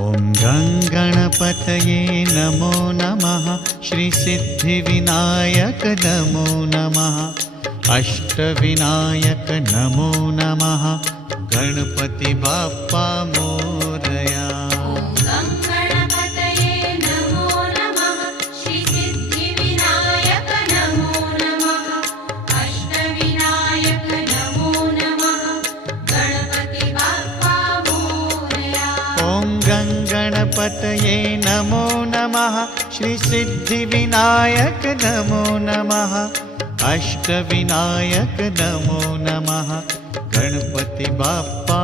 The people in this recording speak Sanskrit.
ॐ गणपतये नमो नमः। श्री सिद्धिविनायक नमो नमः। अष्टविनायक नमो नमः। गणपति बाप्पा मोरया। गणपतये नमो नमः। श्री सिद्धिविनायक नमो नमः। अष्टविनायक नमो नमः। गणपति बाप्पा